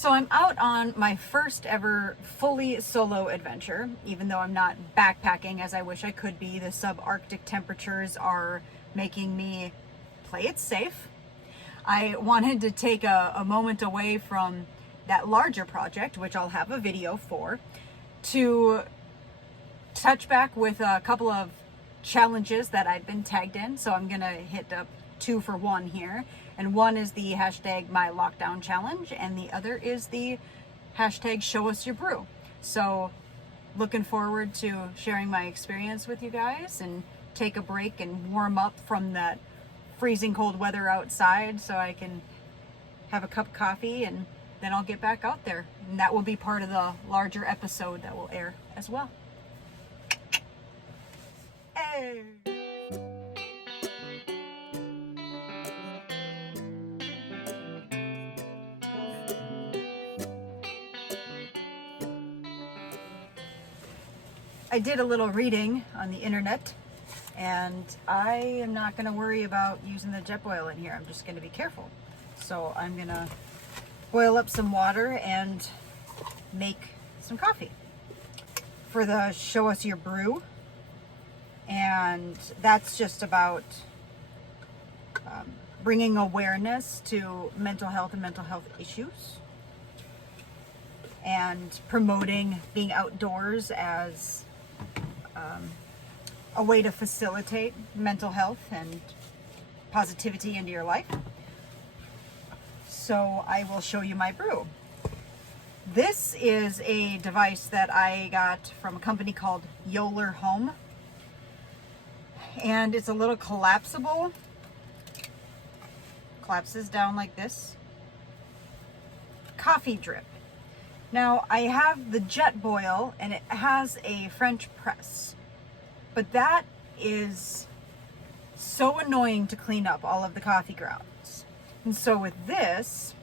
So I'm out on my first ever fully solo adventure, even though I'm not backpacking as I wish I could be. The subarctic temperatures are making me play it safe. I wanted to take a moment away from that larger project, which I'll have a video for, to touch back with a couple of challenges that I've been tagged in. So I'm gonna hit up 2 for 1 here. And one is the hashtag my lockdown challenge, and the other is the hashtag show us your brew. So looking forward to sharing my experience with you guys and take a break and warm up from that freezing cold weather outside so I can have a cup of coffee, and then I'll get back out there. And that will be part of the larger episode that will air as well. Hey! I did a little reading on the internet, and I am not going to worry about using the jet boil in here. I'm just going to be careful. So I'm going to boil up some water and make some coffee for the show us your brew. And that's just about bringing awareness to mental health and mental health issues, and promoting being outdoors as a way to facilitate mental health and positivity into your life. So I will show you my brew. This is a device that I got from a company called Yoler Home, and it's a little collapsible, collapses down like this, coffee drip. Now I have the jet boil and it has a French press, but that is so annoying to clean up all of the coffee grounds. And so with this,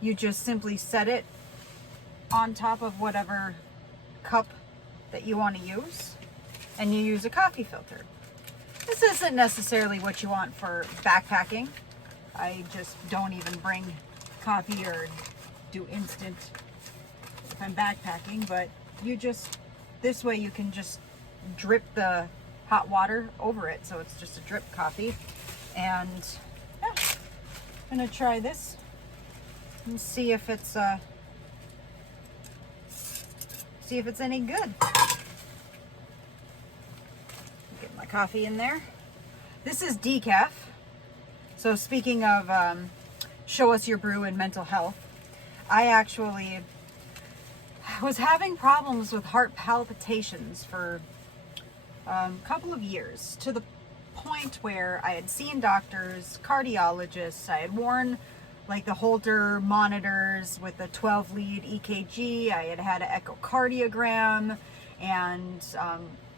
you just simply set it on top of whatever cup that you want to use, and you use a coffee filter. This isn't necessarily what you want for backpacking. I just don't even bring coffee or do instant if I'm backpacking, but you just, this way you can just drip the hot water over it, so it's just a drip coffee. And yeah, I'm gonna try this and see if it's any good. Get my coffee in there. This is decaf. So speaking of show us your brew and mental health, I actually was having problems with heart palpitations for a couple of years, to the point where I had seen doctors, cardiologists. I had worn like the Holter monitors with the 12 lead EKG. I had had an echocardiogram and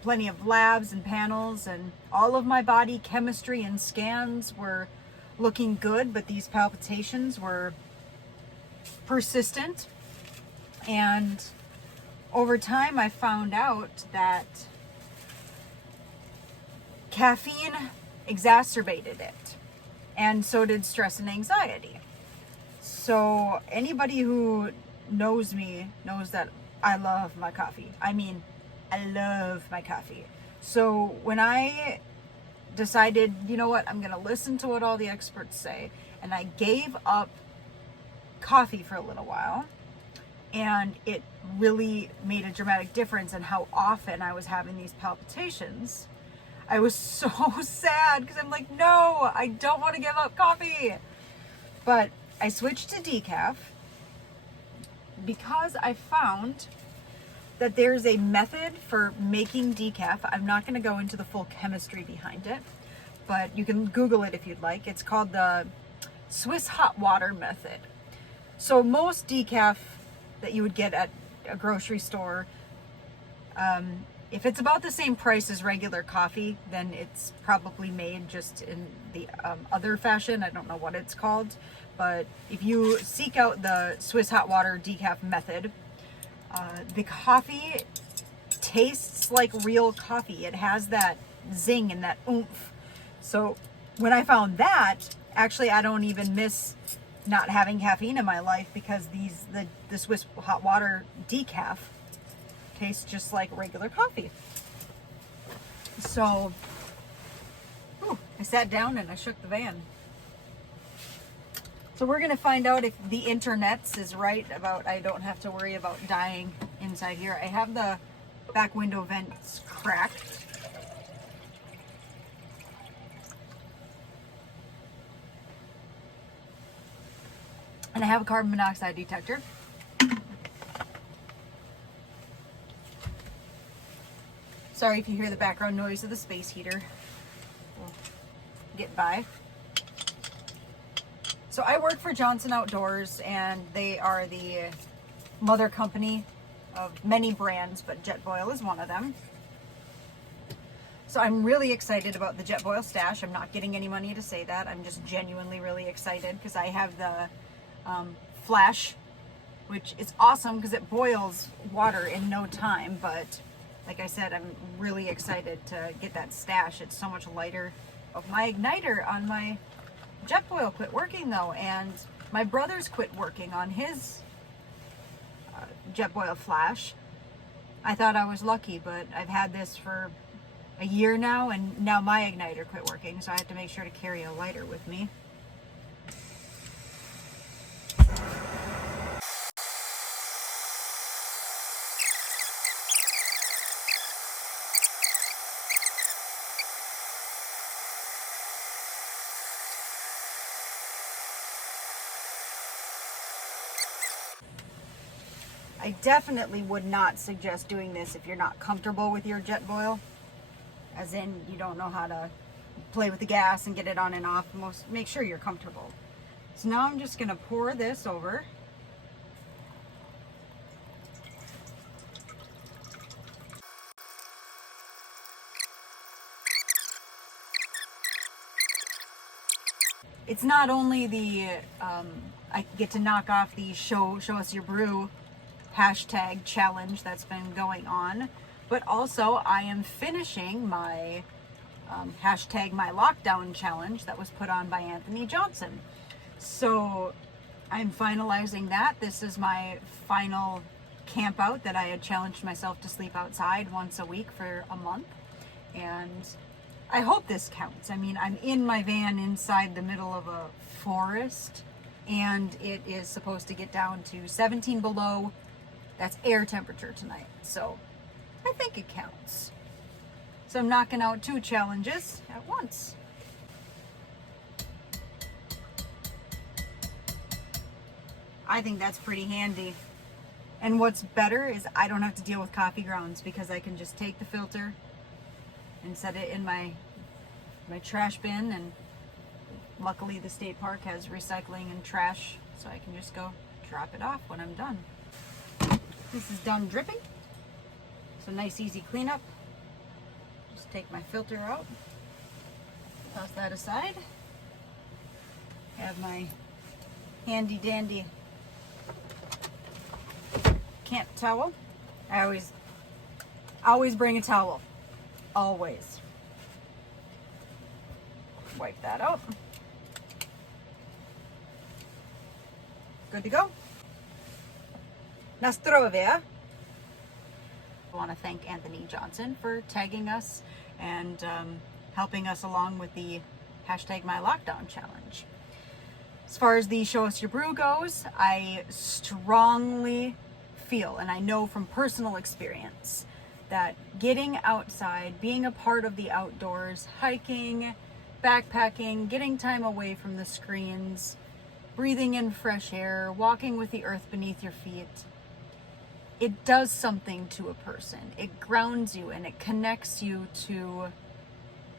plenty of labs and panels, and all of my body chemistry and scans were looking good, but these palpitations were persistent. And over time I found out that caffeine exacerbated it, and so did stress and anxiety. So anybody who knows me knows that I love my coffee. I mean, I love my coffee. So when I decided, you know what, I'm gonna listen to what all the experts say, and I gave up coffee for a little while, and it really made a dramatic difference in how often I was having these palpitations. I was so sad because I'm like, no, I don't want to give up coffee. But I switched to decaf because I found that there's a method for making decaf. I'm not going to go into the full chemistry behind it, but you can Google it if you'd like. It's called the Swiss hot water method. So most decaf that you would get at a grocery store, if it's about the same price as regular coffee, then it's probably made just in the other fashion. I don't know what it's called, but if you seek out the Swiss hot water decaf method, the coffee tastes like real coffee. It has that zing and that oomph. So when I found that, actually I don't even miss not having caffeine in my life because the Swiss hot water decaf tastes just like regular coffee. So, I sat down and I shook the van. So we're gonna find out if the internets is right about I don't have to worry about dying inside here. I have the back window vents cracked. And I have a carbon monoxide detector. Sorry if you hear the background noise of the space heater. We'll get by. So I work for Johnson Outdoors, and they are the mother company of many brands, but Jetboil is one of them. So I'm really excited about the Jetboil stash. I'm not getting any money to say that. I'm just genuinely really excited because I have the Flash, which is awesome because it boils water in no time. But like I said, I'm really excited to get that stash. It's so much lighter. Oh, my igniter on my Jetboil quit working though, and my brother's quit working on his Jetboil Flash. I thought I was lucky, but I've had this for a year now, and now my igniter quit working, so I have to make sure to carry a lighter with me. I definitely would not suggest doing this if you're not comfortable with your Jetboil, as in you don't know how to play with the gas and get it on and off. Make sure you're comfortable. So now I'm just going to pour this over. It's not only the I get to knock off the show us your brew hashtag challenge that's been going on, but also I am finishing my hashtag my lockdown challenge that was put on by Anthony Johnson. So I'm finalizing that. This is my final camp out that I had challenged myself to sleep outside once a week for a month, and I hope this counts. I mean, I'm in my van inside the middle of a forest, and it is supposed to get down to 17 below. That's air temperature tonight, so I think it counts. So I'm knocking out 2 challenges at once. I think that's pretty handy. And what's better is I don't have to deal with coffee grounds because I can just take the filter and set it in my trash bin, and luckily the state park has recycling and trash, so I can just go drop it off when I'm done. This is done dripping, so nice easy cleanup. Just take my filter out, toss that aside, have my handy dandy camp towel. I always bring a towel, always. Wipe that out. Good to go. Na zdrowie. I want to thank Anthony Johnson for tagging us and helping us along with the hashtag my lockdown challenge. As far as the show us your brew goes, I strongly feel, and I know from personal experience, that getting outside, being a part of the outdoors, hiking, backpacking, getting time away from the screens, breathing in fresh air, walking with the earth beneath your feet, it does something to a person. It grounds you and it connects you to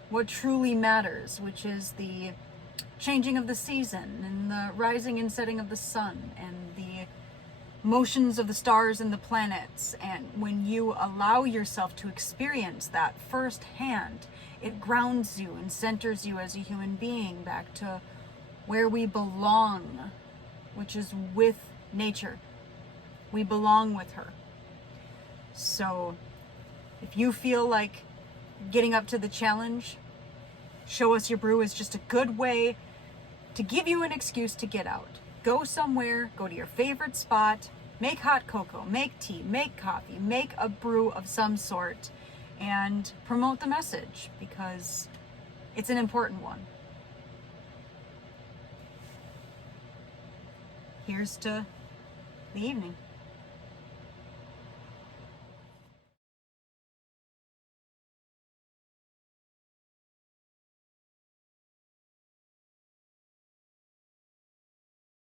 what truly matters, which is the changing of the season and the rising and setting of the sun and the motions of the stars and the planets. And when you allow yourself to experience that firsthand, it grounds you and centers you as a human being back to where we belong, which is with nature. We belong with her. So if you feel like getting up to the challenge, show us your brew is just a good way to give you an excuse to get out. go somewhere, go to your favorite spot, make hot cocoa, make tea, make coffee, make a brew of some sort, and promote the message, because it's an important one. Here's to the evening.